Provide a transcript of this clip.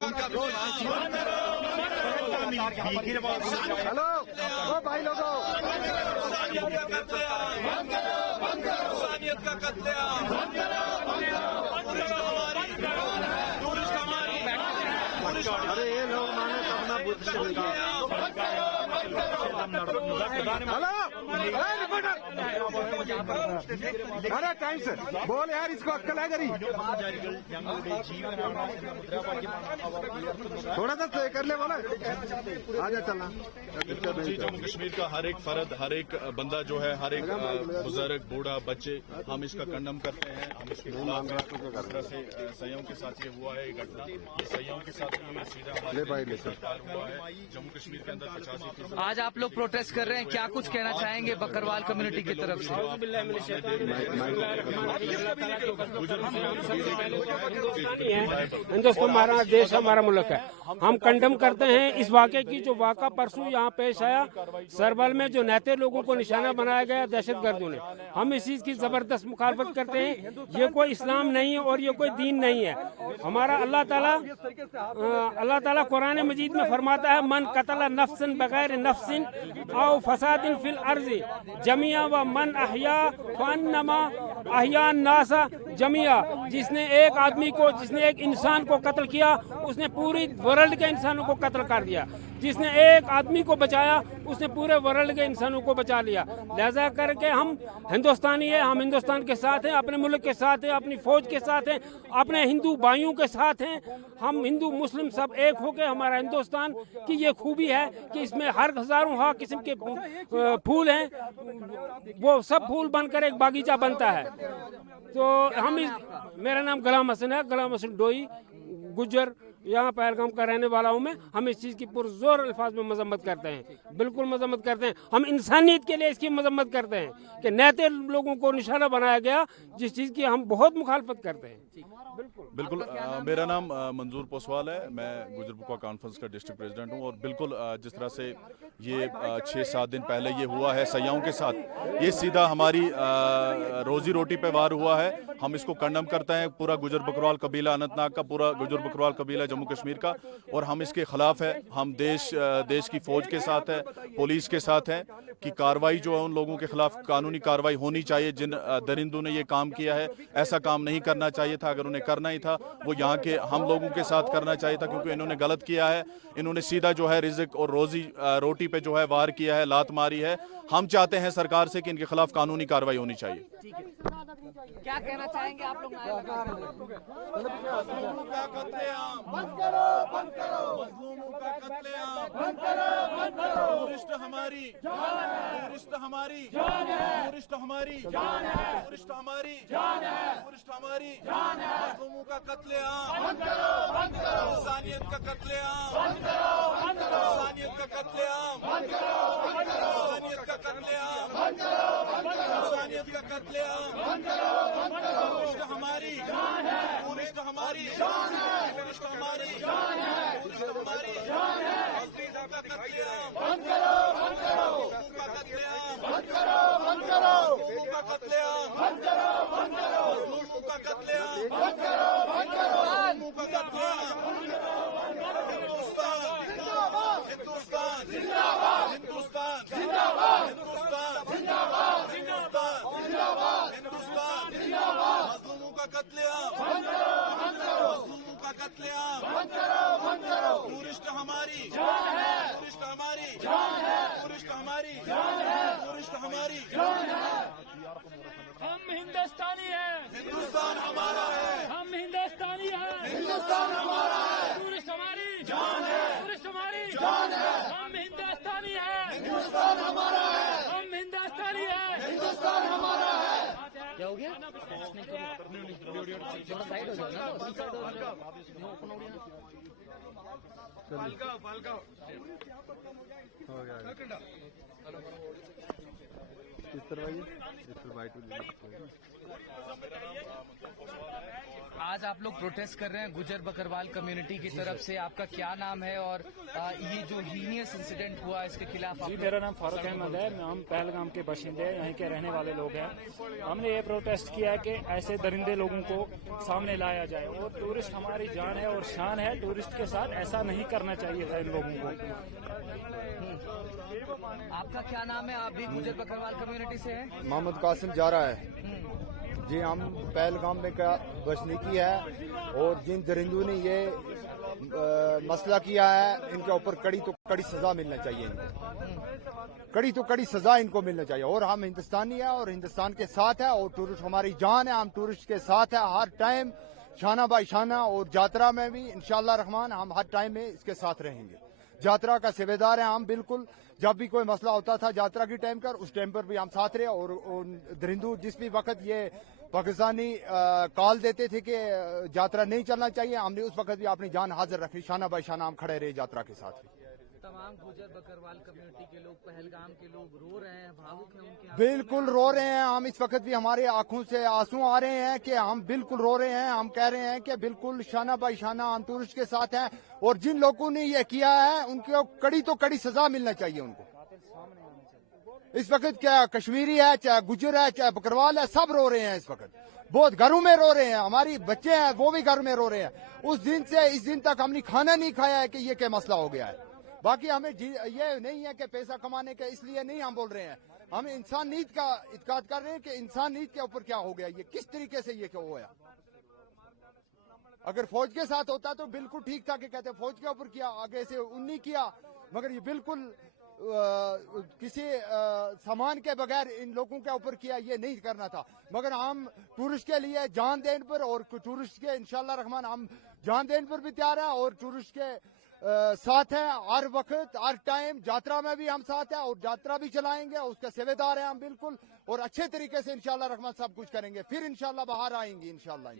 Hello ओ भाई लोगों, इंसानियत का कत्लेआम, अरे ये लोग माने तब ना बुद्ध चलेगा। हेलो अरे टाइम से बोल यार, इसको अक्कल है गरी, थोड़ा सा कर ले, बोला आजा चलना। जी, जम्मू कश्मीर का हर एक फर्द, हर एक बंदा जो है, हर एक बुजुर्ग, बूढ़ा, बच्चे, हम इसका कंडम करते हैं, हम इसके खिलाफ हैं। जिस तरह से सैयों के साथ ये हुआ है, ये घटना ये सैयों के साथ हुई है, सीधा हमारे सरकार हुआ है। जम्मू कश्मीर के अंदर 85%। आज आप लोग प्रोटेस्ट कर रहे हैं, क्या कुछ कहना चाहेंगे बकरवाल कम्युनिटी की तरफ से? हिंदुस्तान हमारा देश, हमारा मुल्क है। हम कंडम करते हैं इस वाक़े की जो वाक़ा परसों यहाँ पेश आया सरबल में, जो नहते लोगों को निशाना बनाया गया दहशतगर्दों ने। हम इस चीज़ की ज़बरदस्त मुखालफत करते हैं। ये कोई इस्लाम नहीं है और ये कोई दीन नहीं है। हमारा अल्लाह ताला कुरान मजीद में फरमाता है, मन कतला नफ्सन बगैर नफ्सिन औ फसादिन फिल अर्ज़ि जमिया व मन अहया फन्नमा अहयान नासा जमिया। जिसने एक आदमी को, जिसने एक इंसान को कत्ल किया, उसने पूरी वर्ल्ड के इंसानों को कत्ल कर दिया। जिसने एक आदमी को बचाया, उसने पूरे वर्ल्ड के इंसानों को बचा लिया। लिहाजा करके हम हिंदुस्तानी हैं, हम हिंदुस्तान के साथ हैं, अपने मुल्क के साथ हैं, अपनी फौज के साथ हैं, अपने हिंदू भाइयों के साथ हैं। हम हिंदू मुस्लिम सब एक होकर, हमारा हिंदुस्तान की ये खूबी है कि इसमें हर हजारों हाँ किस्म के फूल हैं, वो सब फूल बनकर एक बागीचा बनता है। तो मेरा नाम गुलाम हसन है, गुलाम हसन डोई, गुज्जर, यहाँ पहलगाम का रहने वाला हूँ मैं। हम इस चीज़ की पुरजोर अल्फाज में मजम्मत करते हैं, बिल्कुल मजम्मत करते हैं। हम इंसानियत के लिए इसकी मजम्मत करते हैं कि नहते लोगों को निशाना बनाया गया, जिस चीज़ की हम बहुत मुखालफत करते हैं। बिल्कुल मेरा नाम मंजूर पोसवाल है, मैं गुजर बकवा कॉन्फ्रेंस का डिस्ट्रिक्ट प्रेसिडेंट हूँ। और बिल्कुल जिस तरह से ये 6-7 दिन पहले ये हुआ है सयाओं के साथ, ये सीधा हमारी रोजी रोटी पे वार हुआ है। हम इसको कंडम करते हैं, पूरा गुजर बकरवाल कबीला, अनंतनाग का पूरा गुजर बकरवाल कबीला जम्मू कश्मीर का, और हम इसके खिलाफ है। हम देश की फौज के साथ है, पुलिस के साथ है कि कार्रवाई जो है उन लोगों के खिलाफ कानूनी कार्रवाई होनी चाहिए जिन दरिंदों ने ये काम किया है। ऐसा काम नहीं करना चाहिए था, अगर उन्हें करना ही था वो यहाँ के हम लोगों के साथ करना चाहिए था, क्योंकि इन्होंने गलत किया है। इन्होंने सीधा जो है रिज़्क और रोटी पे जो है वार किया है, लात मारी है। हम चाहते हैं सरकार से कि इनके खिलाफ कानूनी कार्रवाई होनी चाहिए। क्या कहना चाहेंगे आप लोग? मजलूमों का कत्लेआम बंद करो, बंद करो। मजलूमों का कत्लेआम बंद करो, बंद करो। टूरिस्ट हमारी जान है, टूरिस्ट हमारी जान है, टूरिस्ट हमारी जान है, टूरिस्ट हमारी जान है, टूरिस्ट हमारी जान है। मजलूमों का कत्लेआम बंद करो, बंद करो। इंसानियत का कत्लेआम बंद करो, बंद करो। इंसानियत का कत्लेआम बंद करो, बंद करो। इंसानियत का कत्लेआम बंद करो, बंद करो। इंसानियत का कत्लेआम बंद करो, बंद करो। टूरिस्ट हमारी जान है, टूरिस्ट हमारी जान है, टूरिस्ट हमारी जान है, टूरिस्ट हमारी जान है। मजलूमों का कत्लेआम बंद करो, बंद करो। मजलूमों का कत्लेआम बंद करो, बंद करो। मजलूमों का कत्लेआम बंद करो, बंद करो। मजलूमों का कत्लेआम बंद करो, बंद करो। मजलूमों का कत्लेआम बंद करो, बंद करो। हिंदुस्तान जिंदाबाद, हिंदुस्तान जिंदाबाद, हिंदुस्तान जिंदाबाद, हिंदुस्तान जिंदाबाद, हिंदुस्तान जिंदाबाद, हिंदुस्तान जिंदाबाद। मजलूमों का कत्लेआम बंद करो, बंद करो। मजलूमों का कत्लेआम बंद करो, बंद करो। टूरिस्ट हमारी जान है, टूरिस्ट हमारी जान है, टूरिस्ट हमारी जान है, टूरिस्ट हमारी जान है। हम हिंदुस्तानी हैं, हिंदुस्तान हमारा है, हम हिंदुस्तानी हैं, हिंदुस्तान हमारा है। टूरिस्ट हमारी जान है, टूरिस्ट हमारी जान है। हम हिंदुस्तानी हैं, हिंदुस्तान हमारा है, हम हिंदुस्तानी हैं। हिंदुस्तान हमारा है। क्या हो गया? थोड़ा साइड हो जाओ ना, साइड हो जाओ। हो गया। इस तरफ आइए, इस तरफ वाइट वाली। आज आप लोग प्रोटेस्ट कर रहे हैं गुजर बकरवाल कम्युनिटी की तरफ से, आपका क्या नाम है और ये जो हीनियस इंसिडेंट हुआ इसके खिलाफ जी, मेरा नाम फारूक अहमद है। हम पहलगाम के बाशिंदे हैं, यहीं के रहने वाले लोग हैं। हमने ये प्रोटेस्ट किया कि ऐसे दरिंदे लोगों को सामने लाया जाए, और टूरिस्ट हमारी जान है और शान है। टूरिस्ट के साथ ऐसा नहीं करना चाहिए था इन लोगों को। आपका क्या नाम है? आप भी गुजर बकरवाल कम्युनिटी से हैं? मोहम्मद कासिम जा रहा है जी। हम पहलगाम में का बसनीकी है, और जिन दरिंदों ने ये मसला किया है, इनके ऊपर कड़ी तो कड़ी सजा मिलना चाहिए। इनको कड़ी तो कड़ी सजा इनको मिलना चाहिए। और हम हिंदुस्तानी है और हिंदुस्तान के साथ है, और टूरिस्ट हमारी जान है। हम टूरिस्ट के साथ है हर टाइम, शाना बाई शाना। और यात्रा में भी इंशाअल्लाह रहमान हम हर टाइम में इसके साथ रहेंगे। यात्रा का सेवेदार है हम बिल्कुल। जब भी कोई मसला होता था यात्रा की टाइम कर, उस टाइम पर भी हम साथ रहे। और दरिंदू जिस भी वक्त ये पाकिस्तानी कॉल देते थे कि यात्रा नहीं चलना चाहिए, हमने उस वक्त भी अपनी जान हाजिर रखी। शाना बाई शाना हम खड़े रहे यात्रा के साथ। तमाम गुजर बकरवाल कम्युनिटी के लोग, पहलगाम के लोग रो रहे हैं, भावुक हैं उनके। बिल्कुल रो रहे हैं हम। इस वक्त भी हमारे आंखों से आंसू आ रहे हैं कि हम बिल्कुल रो रहे हैं। हम कह रहे हैं कि बिल्कुल शाना बाई शाना हम टूरिस्ट के साथ हैं, और जिन लोगों ने ये किया है उनको कड़ी तो कड़ी सजा मिलना चाहिए उनको। इस वक्त क्या कश्मीरी है, चाहे गुजर है, चाहे बकरवाल है, सब रो रहे हैं इस वक्त। बहुत घरों में रो रहे हैं। हमारी बच्चे हैं वो भी घर में रो रहे हैं। उस दिन से इस दिन तक हमने खाना नहीं खाया है कि ये क्या मसला हो गया है। बाकी हमें ये नहीं है कि पैसा कमाने के इसलिए नहीं हम बोल रहे हैं। हम इंसान नीत का इत्काद कर रहे हैं कि इंसान नीत के ऊपर क्या हो गया, ये किस तरीके से ये क्या हुआ। अगर फौज के साथ होता तो बिल्कुल ठीक था कि कहते फौज के ऊपर किया, आगे से उन्हीं किया। मगर ये बिल्कुल किसी सामान के बगैर इन लोगों के ऊपर किया, ये नहीं करना था। मगर हम टूरिस्ट के लिए जान देने पर, और टूरिस्ट के इंशाल्लाह रहमान हम जान देने पर भी तैयार है, और टूरिस्ट के साथ है हर वक्त हर टाइम। यात्रा में भी हम साथ है, और यात्रा भी चलाएंगे, उसके सेवेदार हैं हम बिल्कुल। और अच्छे तरीके से इंशाल्लाह रहमान सब कुछ करेंगे। फिर इंशाल्लाह बाहर आएंगे इंशाल्लाह।